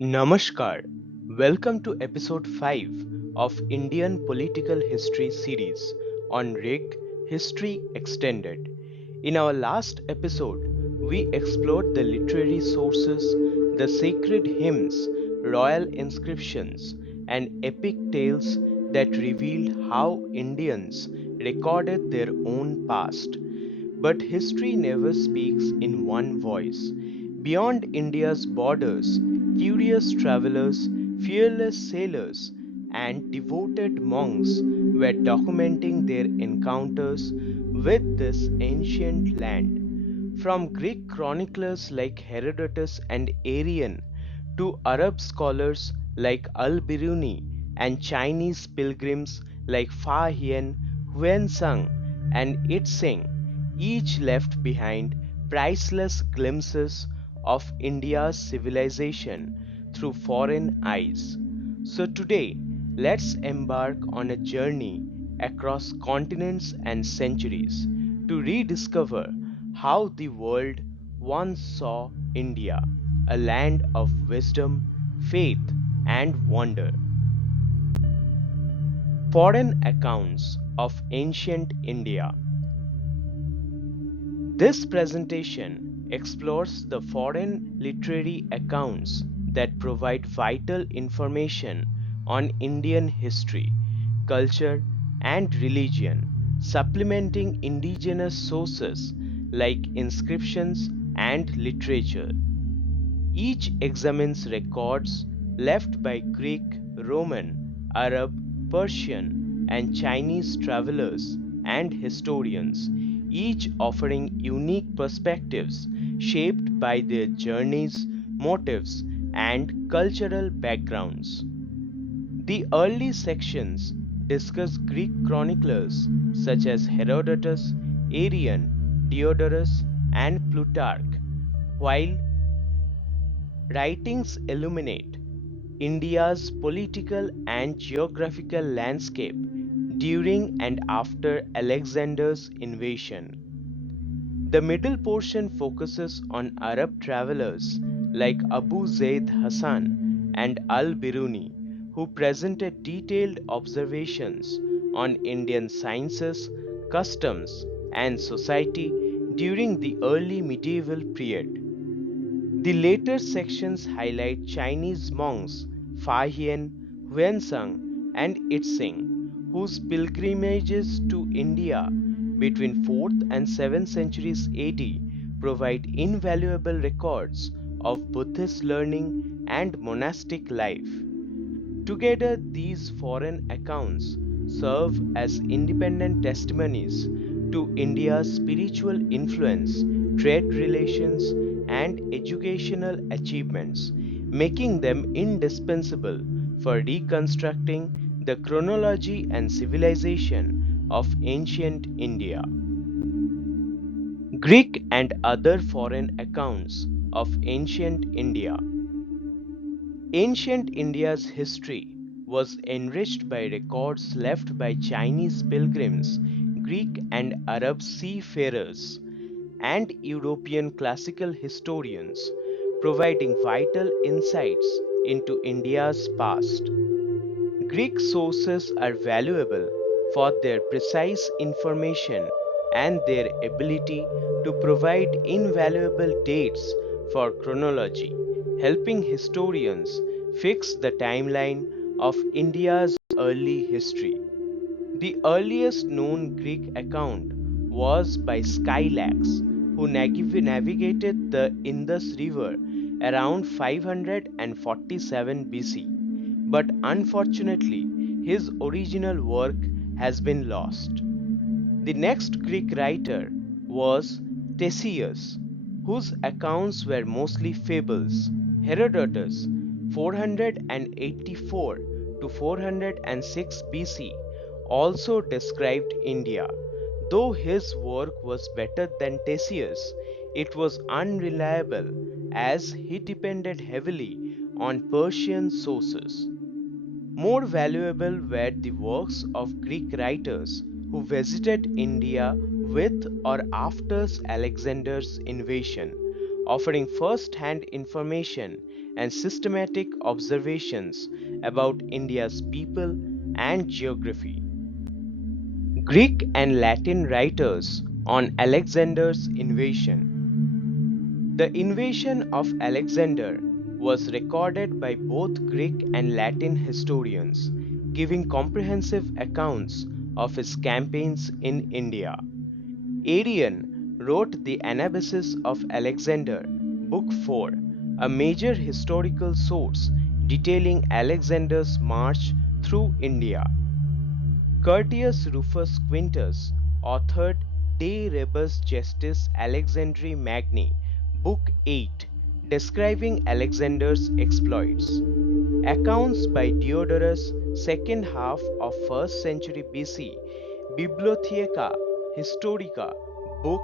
Namaskar. Welcome to episode 5 of Indian Political History series on RIG History Extended. In our last episode, we explored the literary sources, the sacred hymns, royal inscriptions, and epic tales that revealed how Indians recorded their own past. But history never speaks in one voice. Beyond India's borders, curious travelers, fearless sailors, and devoted monks were documenting their encounters with this ancient land. From Greek chroniclers like Herodotus and Arrian to Arab scholars like Al-Biruni and Chinese pilgrims like Fa-Hien, Hiuen Tsang, and I-Tsing, each left behind priceless glimpses of India's civilization through foreign eyes. So today, let's embark on a journey across continents and centuries to rediscover how the world once saw India, a land of wisdom, faith, and wonder. Foreign accounts of ancient India. This presentation explores the foreign literary accounts that provide vital information on Indian history, culture, and religion, supplementing indigenous sources like inscriptions and literature. Each examines records left by Greek, Roman, Arab, Persian, and Chinese travelers and historians, each offering unique perspectives shaped by their journeys, motives, and cultural backgrounds. The early sections discuss Greek chroniclers such as Herodotus, Arrian, Diodorus, and Plutarch, while writings illuminate India's political and geographical landscape during and after Alexander's invasion. The middle portion focuses on Arab travelers like Abu Zaid Hasan and Al-Biruni, who presented detailed observations on Indian sciences, customs, and society during the early medieval period. The later sections highlight Chinese monks Fa-Hien, Hiuen Tsang, and I-Tsing, whose pilgrimages to India between 4th and 7th centuries AD provide invaluable records of Buddhist learning and monastic life. Together, these foreign accounts serve as independent testimonies to India's spiritual influence, trade relations, and educational achievements, making them indispensable for reconstructing the chronology and civilization of ancient India. Greek and other foreign accounts of ancient India. Ancient India's history was enriched by records left by Chinese pilgrims, Greek and Arab seafarers, and European classical historians, providing vital insights into India's past. Greek sources are valuable for their precise information and their ability to provide invaluable dates for chronology, helping historians fix the timeline of India's early history. The earliest known Greek account was by Skylax, who navigated the Indus River around 547 BC, but unfortunately his original work has been lost. The next Greek writer was Ctesias, whose accounts were mostly fables. Herodotus, 484 to 406 BC, also described India. Though his work was better than Ctesias, it was unreliable as he depended heavily on Persian sources. More valuable were the works of Greek writers who visited India with or after Alexander's invasion, offering first hand information and systematic observations about India's people and geography. Greek and Latin writers on Alexander's invasion. The invasion of Alexander was recorded by both Greek and Latin historians, giving comprehensive accounts of his campaigns in India. Arrian wrote the Anabasis of Alexander, Book 4, a major historical source detailing Alexander's march through India. Curtius Rufus Quintus authored De Rebus Gestis Alexandri Magni, Book 8, describing Alexander's exploits. Accounts by Diodorus, second half of 1st century BC, Bibliotheca Historica, Book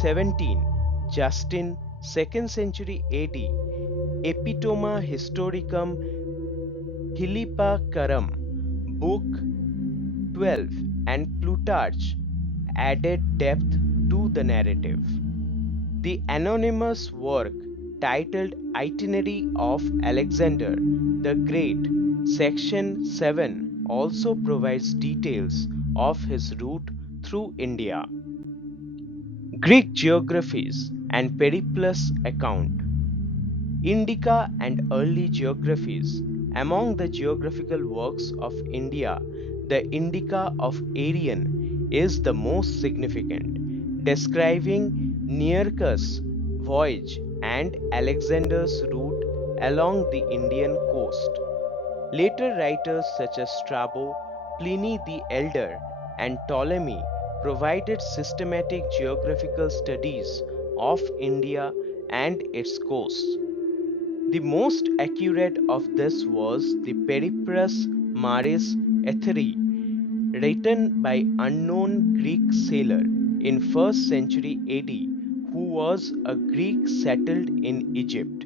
17, Justin, 2nd century AD, Epitoma Historicum Philippacarum, Book 12, and Plutarch added depth to the narrative. The anonymous work titled Itinerary of Alexander the Great, section 7, also provides details of his route through India. Greek geographies and Periplus account. Indica and early geographies. Among the geographical works of India, the Indica of Arrian is the most significant, describing Nearchus' voyage and Alexander's route along the Indian coast. Later writers such as Strabo, Pliny the Elder, and Ptolemy provided systematic geographical studies of India and its coasts. The most accurate of this was the Periplus Maris Etheri, written by unknown Greek sailor in 1st century AD who was a Greek settled in Egypt.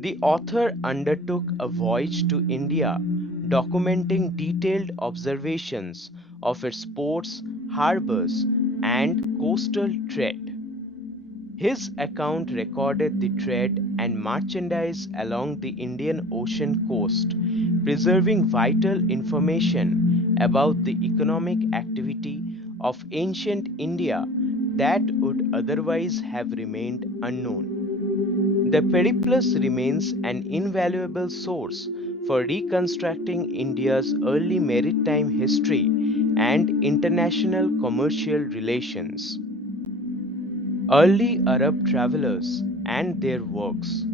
The author undertook a voyage to India, documenting detailed observations of its ports, harbors, and coastal trade. His account recorded the trade and merchandise along the Indian Ocean coast, preserving vital information about the economic activity of ancient India that would otherwise have remained unknown. The Periplus remains an invaluable source for reconstructing India's early maritime history and international commercial relations. Early Arab travelers and their works.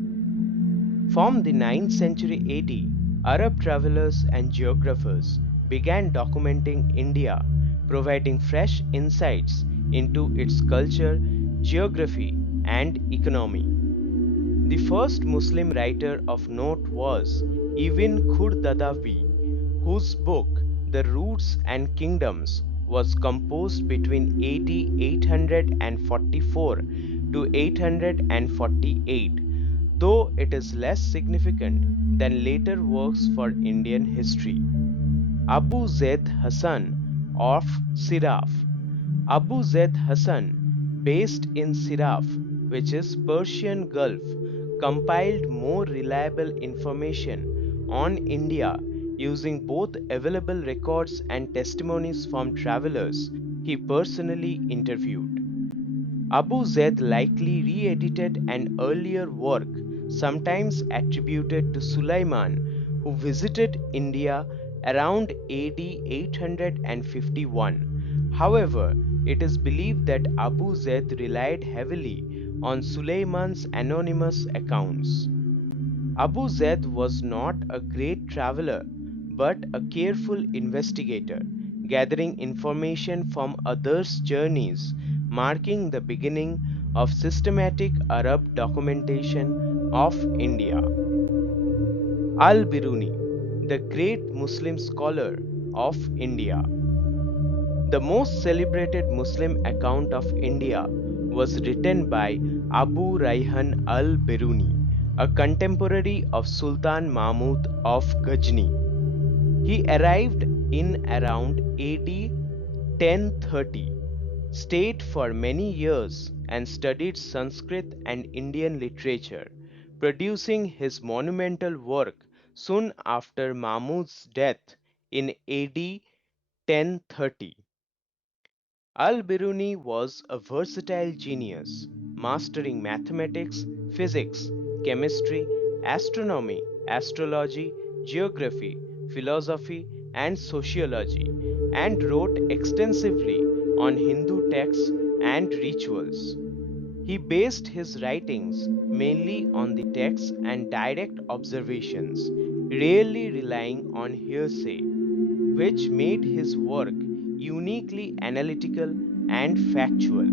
From the 9th century AD, Arab travelers and geographers began documenting India, providing fresh insights into its culture, geography, and economy. The first Muslim writer of note was Ibn Khurdadawi, whose book The Roots and Kingdoms was composed between AD 844 to 848, though it is less significant than later works for Indian history. Abu Zaid Hasan of Siraf. Abu Zaid Hasan, based in Siraf, which is Persian Gulf, compiled more reliable information on India using both available records and testimonies from travelers he personally interviewed. Abu Zaid likely re-edited an earlier work, sometimes attributed to Sulaiman, who visited India around AD 851. However, it is believed that Abu Zaid relied heavily on Sulaiman's anonymous accounts. Abu Zaid was not a great traveler but a careful investigator, gathering information from others' journeys, marking the beginning of systematic Arab documentation of India. Al-Biruni, the great Muslim scholar of India. The most celebrated Muslim account of India was written by Abu Rayhan al-Biruni, a contemporary of Sultan Mahmud of Ghazni. He arrived in around AD 1030, stayed for many years, and studied Sanskrit and Indian literature, producing his monumental work soon after Mahmud's death in AD 1030. Al-Biruni was a versatile genius, mastering mathematics, physics, chemistry, astronomy, astrology, geography, philosophy, and sociology, and wrote extensively on Hindu texts and rituals. He based his writings mainly on the texts and direct observations, rarely relying on hearsay, which made his work uniquely analytical and factual.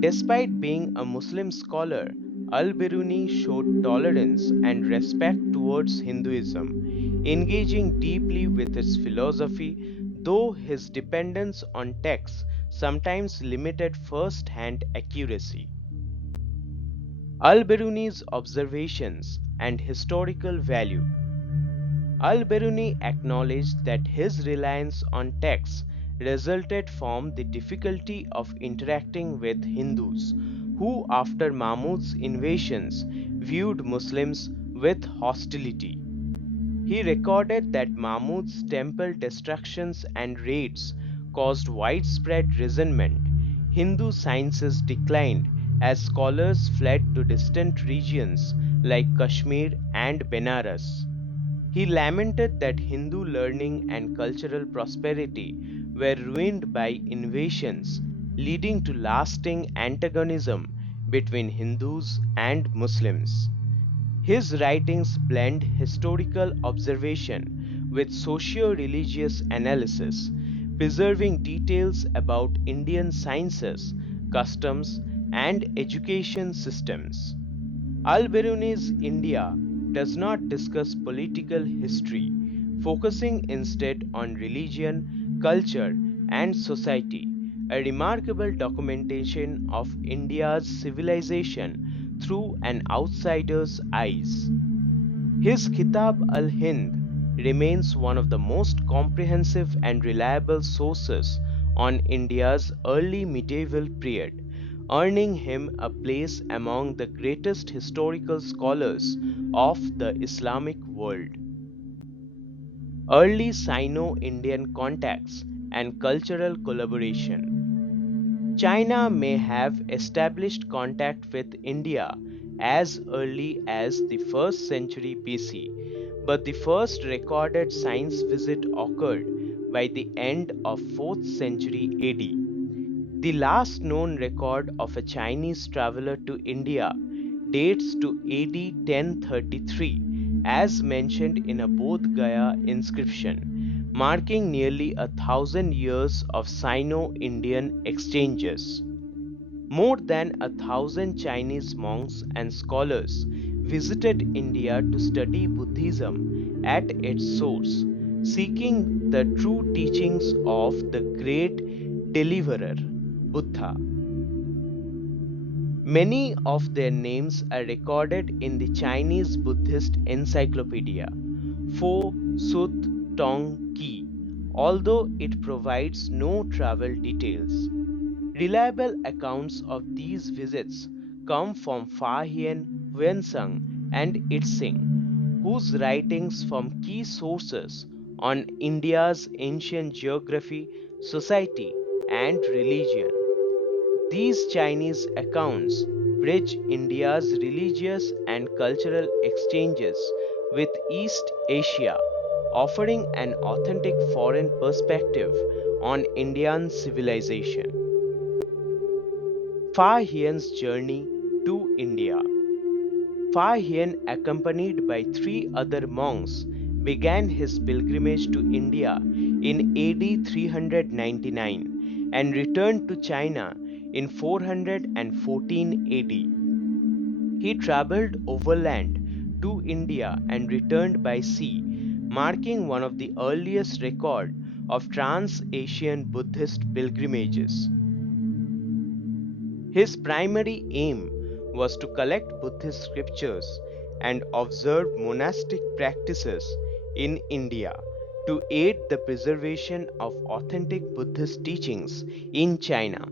Despite being a Muslim scholar, Al-Biruni showed tolerance and respect towards Hinduism, engaging deeply with its philosophy, though his dependence on texts sometimes limited first-hand accuracy. Al-Biruni's observations and historical value. Al-Biruni acknowledged that his reliance on texts resulted from the difficulty of interacting with Hindus, who after Mahmud's invasions viewed Muslims with hostility. He recorded that Mahmud's temple destructions and raids caused widespread resentment. Hindu sciences declined as scholars fled to distant regions like Kashmir and Benares. He lamented that Hindu learning and cultural prosperity were ruined by invasions, leading to lasting antagonism between Hindus and Muslims. His writings blend historical observation with socio-religious analysis, preserving details about Indian sciences, customs, and education systems. Al-Biruni's India does not discuss political history, focusing instead on religion, culture, and society, a remarkable documentation of India's civilization through an outsider's eyes. His Kitab al-Hind remains one of the most comprehensive and reliable sources on India's early medieval period, earning him a place among the greatest historical scholars of the Islamic world. Early Sino-Indian contacts and cultural collaboration. China may have established contact with India as early as the 1st century BC, but the first recorded science visit occurred by the end of 4th century AD. The last known record of a Chinese traveler to India dates to AD 1033, as mentioned in a Bodh Gaya inscription, marking nearly 1,000 years of Sino-Indian exchanges. More than 1,000 Chinese monks and scholars visited India to study Buddhism at its source, seeking the true teachings of the great deliverer, Buddha. Many of their names are recorded in the Chinese Buddhist encyclopedia, Fo Sut Tong Ki, although it provides no travel details. Reliable accounts of these visits come from Fa-Hien, Hiuen Tsang, and I-Tsing, whose writings from key sources on India's ancient geography, society, and religion. These Chinese accounts bridge India's religious and cultural exchanges with East Asia, offering an authentic foreign perspective on Indian civilization. Fa-Hien's journey to India. Fa-Hien, accompanied by three other monks, began his pilgrimage to India in AD 399 and returned to China in 414 AD. He traveled overland to India and returned by sea, marking one of the earliest record of trans-Asian Buddhist pilgrimages. His primary aim was to collect Buddhist scriptures and observe monastic practices in India to aid the preservation of authentic Buddhist teachings in China.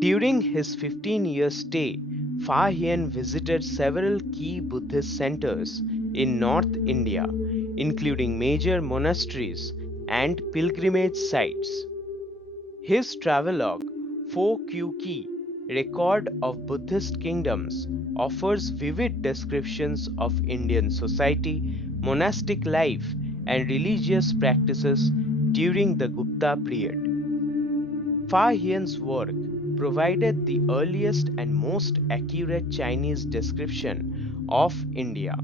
During his 15-year stay, Fa-Hien visited several key Buddhist centers in North India, including major monasteries and pilgrimage sites. His travelogue, Fo Q Ki, Record of Buddhist Kingdoms, offers vivid descriptions of Indian society, monastic life, and religious practices during the Gupta period. Fa-Hien's work provided the earliest and most accurate Chinese description of India,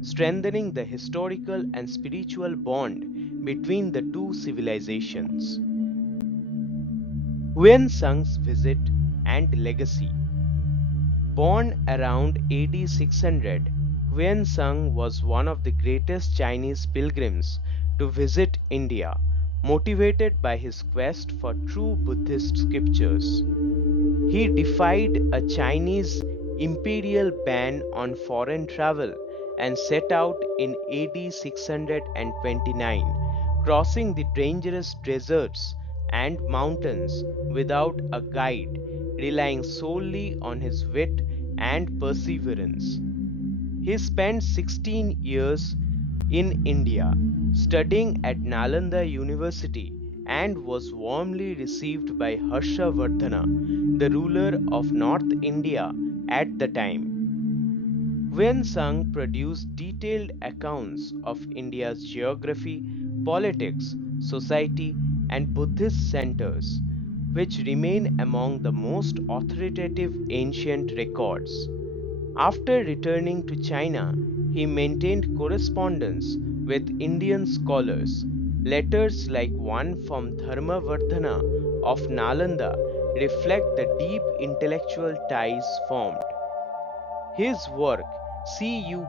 strengthening the historical and spiritual bond between the two civilizations. Huyen Tsang's visit and legacy. Born around AD 600, Huyen Tsang was one of the greatest Chinese pilgrims to visit India, motivated by his quest for true Buddhist scriptures. He defied a Chinese imperial ban on foreign travel and set out in AD 629, crossing the dangerous deserts and mountains without a guide, relying solely on his wit and perseverance. He spent 16 years in India, studying at Nalanda University, and was warmly received by Harshavardhana, the ruler of North India at the time. Huyen Tsang produced detailed accounts of India's geography, politics, society, and Buddhist centers, which remain among the most authoritative ancient records. After returning to China, he maintained correspondence with Indian scholars. Letters like one from Dharmavardhana of Nalanda reflect the deep intellectual ties formed. His work, Cu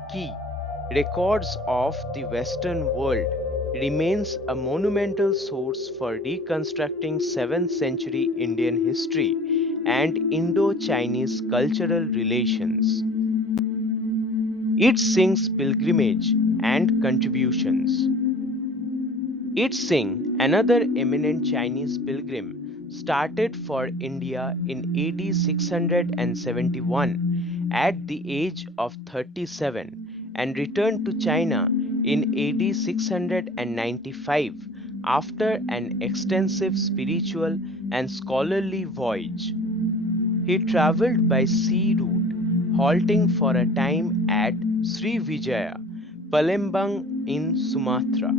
Records of the Western World, remains a monumental source for reconstructing 7th century Indian history and Indo-Chinese cultural relations. I-Tsing's pilgrimage and contributions. I-Tsing, another eminent Chinese pilgrim, started for India in AD 671 at the age of 37 and returned to China in AD 695 after an extensive spiritual and scholarly voyage. He traveled by sea route, halting for a time at Srivijaya, Palembang in Sumatra,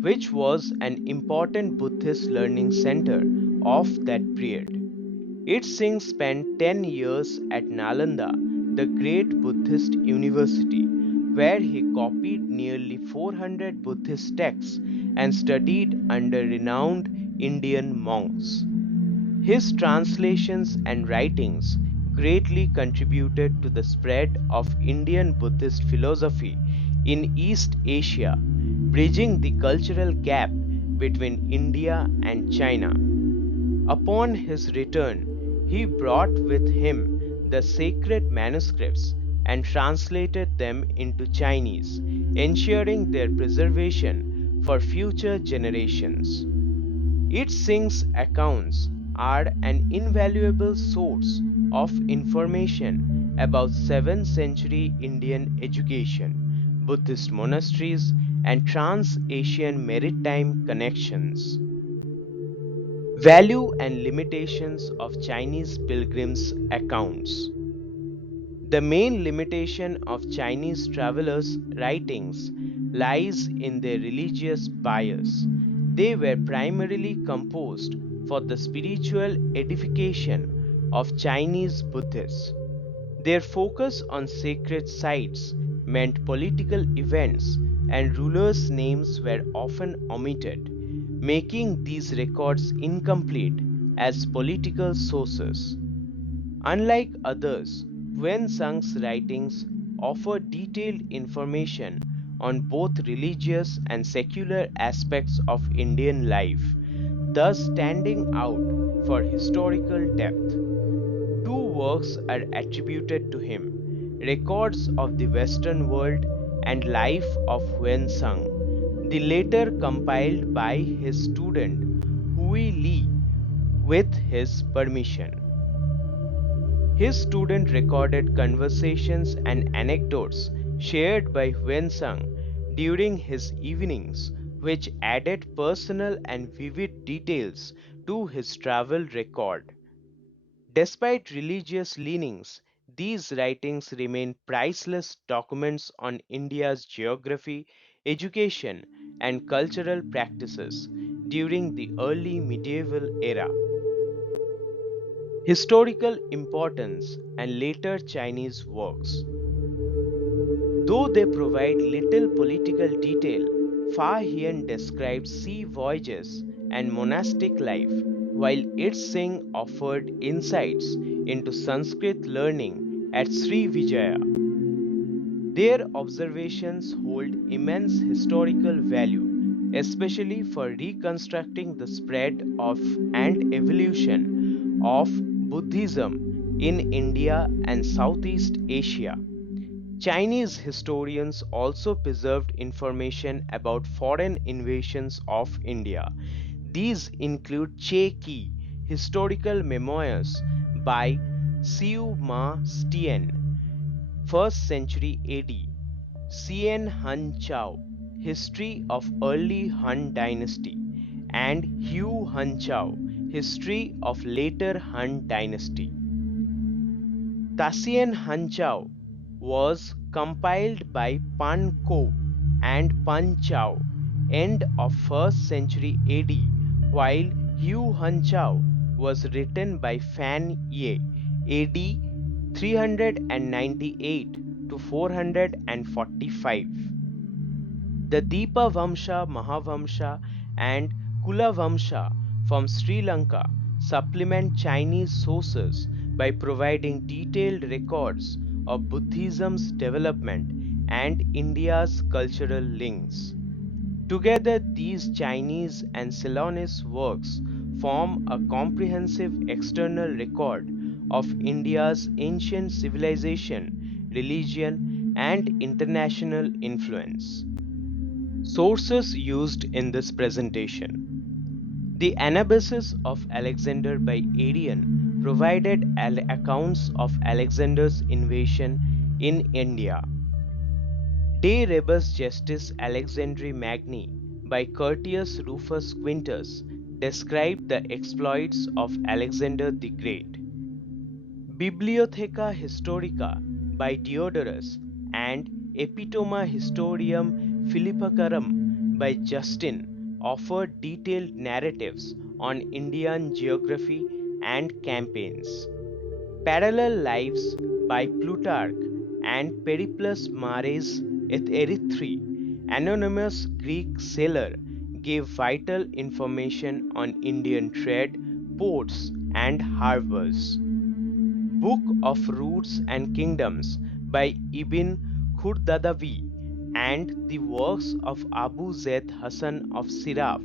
which was an important Buddhist learning center of that period. I-Tsing spent 10 years at Nalanda, the great Buddhist university, where he copied nearly 400 Buddhist texts and studied under renowned Indian monks. His translations and writings greatly contributed to the spread of Indian Buddhist philosophy in East Asia, bridging the cultural gap between India and China. Upon his return, he brought with him the sacred manuscripts and translated them into Chinese, ensuring their preservation for future generations. I-Tsing's accounts are an invaluable source of information about 7th century Indian education, Buddhist monasteries, and trans-Asian maritime connections. Value and limitations of Chinese pilgrims' accounts. The main limitation of Chinese travelers' writings lies in their religious bias. They were primarily composed for the spiritual edification of Chinese Buddhists. Their focus on sacred sites meant political events and rulers' names were often omitted, making these records incomplete as political sources. Unlike others, Huyen Tsang's writings offer detailed information on both religious and secular aspects of Indian life, thus standing out for historical depth. Two works are attributed to him: Records of the Western World and Life of Huyen Tsang, the latter compiled by his student Hui Li with his permission. His student recorded conversations and anecdotes shared by Hiuen Tsang during his evenings, which added personal and vivid details to his travel record. Despite religious leanings, these writings remain priceless documents on India's geography, education, and cultural practices during the early medieval era. Historical importance and later Chinese works. Though they provide little political detail, Fa-Hien described sea voyages and monastic life, while I-Tsing offered insights into Sanskrit learning at Sri Vijaya. Their observations hold immense historical value, especially for reconstructing the spread of and evolution of Buddhism in India and Southeast Asia. Chinese historians also preserved information about foreign invasions of India. These include Che Ki, historical memoirs by Siu Ma Stien, 1st century AD, Cien Han Chao, history of early Han dynasty, and Hugh Han Chao, history of later Han dynasty. Tassien Hanchao was compiled by Pan Ko and Pan Chao, end of 1st century AD, while Hugh Hanchao was written by Fan Ye, AD 398 to 445. The Deepavamsha, Mahavamsha, and Kulavamsha from Sri Lanka supplement Chinese sources by providing detailed records of Buddhism's development and India's cultural links. Together, these Chinese and Ceylonese works form a comprehensive external record of India's ancient civilization, religion, and international influence. Sources used in this presentation. The Anabasis of Alexander by Arrian provided accounts of Alexander's invasion in India. De Rebus Gestis Alexandri Magni by Curtius Rufus Quintus described the exploits of Alexander the Great. Bibliotheca Historica by Diodorus and Epitoma Historiam Philippicarum by Justin offered detailed narratives on Indian geography and campaigns. Parallel Lives by Plutarch and Periplus Mares et Erythrae, anonymous Greek sailor, gave vital information on Indian trade, ports, and harbors. Book of Roots and Kingdoms by Ibn Khurdadawi and the works of Abu Zaid Hasan of Siraf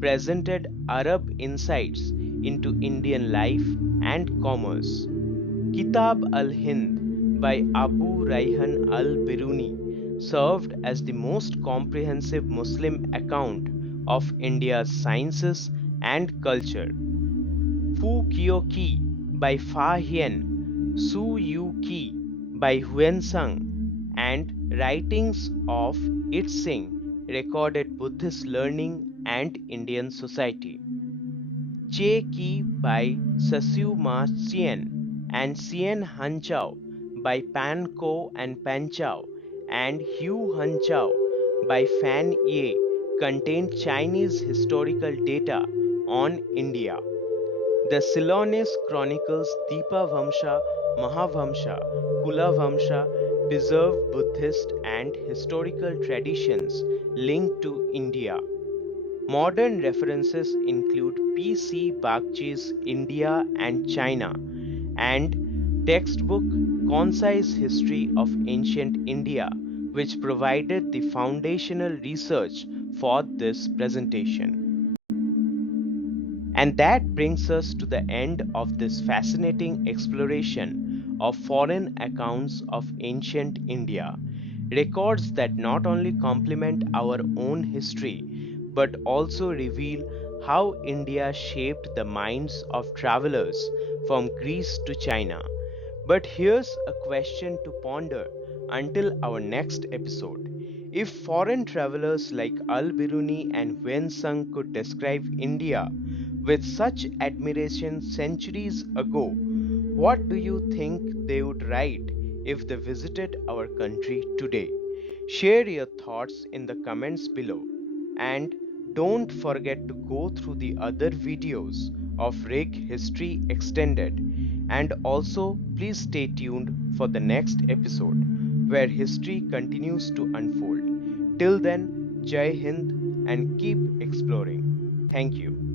presented Arab insights into Indian life and commerce. Kitab al-Hind by Abu Rayhan al-Biruni served as the most comprehensive Muslim account of India's sciences and culture. Fu Kio Ki by Fa-Hien, Su Yu Ki by Hiuen Tsang, and writings of I-Tsing recorded Buddhist learning and Indian society. Che Ki by Sasiu Ma Chien and Cien Han Chao by Pan Ko and Pan Chao and Hugh Han Chao by Fan Ye contained Chinese historical data on India. The Ceylonese chronicles Deepavamsha, Mahavamsha, Kulavamsha preserve Buddhist and historical traditions linked to India. Modern references include P.C. Bagchi's India and China and textbook Concise History of Ancient India, which provided the foundational research for this presentation. And that brings us to the end of this fascinating exploration of foreign accounts of ancient India. Records that not only complement our own history but also reveal how India shaped the minds of travelers from Greece to China, But here's a question to ponder until our next episode. If foreign travelers like Al-Biruni and Hiuen Tsang could describe India with such admiration centuries ago, what do you think they would write if they visited our country today? Share your thoughts in the comments below. And don't forget to go through the other videos of Rig History Extended. And also, please stay tuned for the next episode where history continues to unfold. Till then, Jai Hind and keep exploring. Thank you.